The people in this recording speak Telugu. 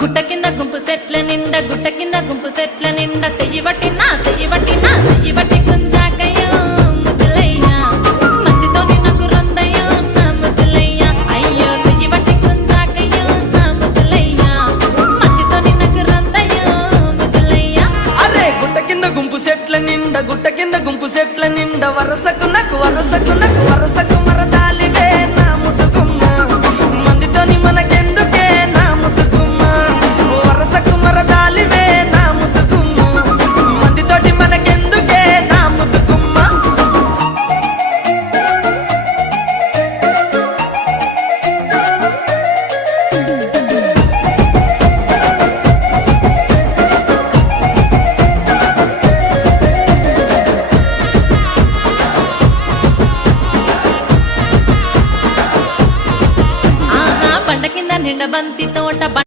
గుట్ట కింద గుంపు సెట్ల నిండా గుట్ట కింద గుంపు సెట్ల నిండా సెయ్యి బట్టి కుంజ